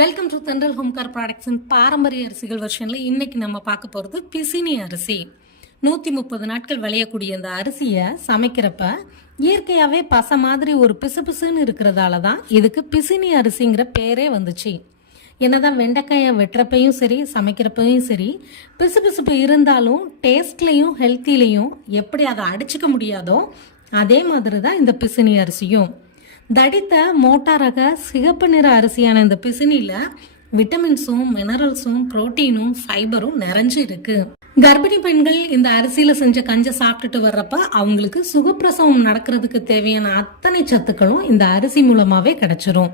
Welcome to தென்றல் ஹோம்கார் ப்ராடக்ட்ஸின் பாரம்பரிய அரிசிகள் வெர்ஷனில் இன்னைக்கு நம்ம பார்க்க போகிறது பிசினி அரிசி. நூற்றி முப்பது நாட்கள் விளையக்கூடிய இந்த அரிசியை சமைக்கிறப்ப இயற்கையாகவே பசை மாதிரி ஒரு பிசுபிசுன்னு இருக்கிறதால தான் இதுக்கு பிசினி அரிசிங்கிற பேரே வந்துச்சு. என்னதான் வெண்டைக்காயை வெட்டுறப்பையும் சரி சமைக்கிறப்பையும் சரி பிசுபிசுப்பு இருந்தாலும் டேஸ்ட்லேயும் ஹெல்த்திலையும் எப்படி அதை அடிச்சுக்க முடியாதோ அதே மாதிரி தான் இந்த பிசினி அரிசியும். தடித்த மோட்டா ரக சிகப்பு நிற அரிசியான இந்த பிசினியில் விட்டமின்ஸும் மினரல்ஸும் புரோட்டீனும் ஃபைபரும் நிறைஞ்சு இருக்கு. கர்ப்பிணி பெண்கள் இந்த அரிசியில செஞ்ச கஞ்சை சாப்பிட்டுட்டு வர்றப்ப அவங்களுக்கு சுகப்பிரசவம் நடக்கிறதுக்கு தேவையான அத்தனை சத்துக்களும் இந்த அரிசி மூலமாவே கிடைச்சிரும்.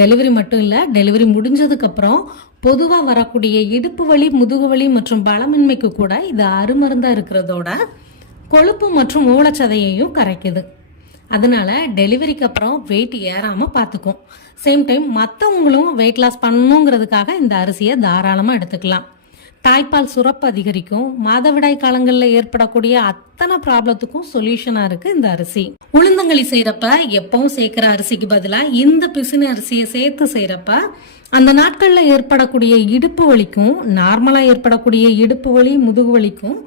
டெலிவரி மட்டும் இல்லை டெலிவரி முடிஞ்சதுக்கப்புறம் பொதுவாக வரக்கூடிய இடுப்பு வலி முதுகு வலி மற்றும் பலமின்மைக்கு கூட இது அருமருந்தாக இருக்கிறதோட கொழுப்பு மற்றும் ஓலச்சதையையும் கரைக்குது. அதனால டெலிவரிக்கு அப்புறம் வெயிட் ஏறாமல் பார்த்துக்கும். சேம் டைம் மற்றவங்களும் வெயிட் லாஸ் பண்ணணுங்கிறதுக்காக இந்த அரிசியை தாராளமாக எடுத்துக்கலாம். தாய்ப்பால் சுரப்பு அதிகரிக்கும். மாதவிடாய் காலங்களில் ஏற்படக்கூடிய அத்தனை ப்ராப்ளத்துக்கும் சொல்யூஷனாக இருக்குது இந்த அரிசி. உளுந்தங்களி செய்கிறப்ப எப்பவும் சேர்க்குற அரிசிக்கு பதிலாக இந்த பிசினு அரிசியை சேர்த்து செய்கிறப்ப அந்த நாட்களில் ஏற்படக்கூடிய இடுப்பு வலிக்கும் நார்மலாக ஏற்படக்கூடிய இடுப்பு வலி முதுகு வலிக்கும்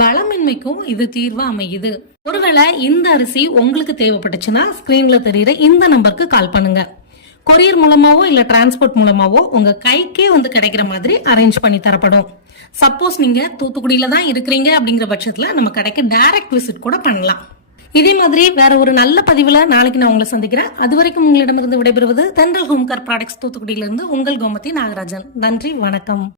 பலமின்மைக்கும் இது தீர்வா அமையுது. ஒருவேளை இந்த அரிசி உங்களுக்கு தேவைப்பட்டுச்சுன்னா ஸ்கிரீன்ல தெரியுற இந்த நம்பருக்கு கால் பண்ணுங்க. கொரியர் மூலமாவோ இல்ல டிரான்ஸ்போர்ட் மூலமாவோ உங்க கைக்கே வந்து கிடைக்கிற மாதிரி அரேஞ்ச் பண்ணி தரப்படும். சப்போஸ் நீங்க தூத்துக்குடியில தான் இருக்கிறீங்க அப்படிங்கிற பட்சத்துல நம்ம கடைக்கு டைரக்ட் விசிட் கூட பண்ணலாம். இதே மாதிரி வேற ஒரு நல்ல பதிவுல நாளைக்கு நான் உங்களை சந்திக்கிறேன். அது வரைக்கும் உங்களிடமிருந்து விடைபெறுவது தென்றல் ஹோம் கார் ப்ராடக்ட்ஸ் தூத்துக்குடியிலிருந்து உங்கள் கோமதி நாகராஜன். நன்றி வணக்கம்.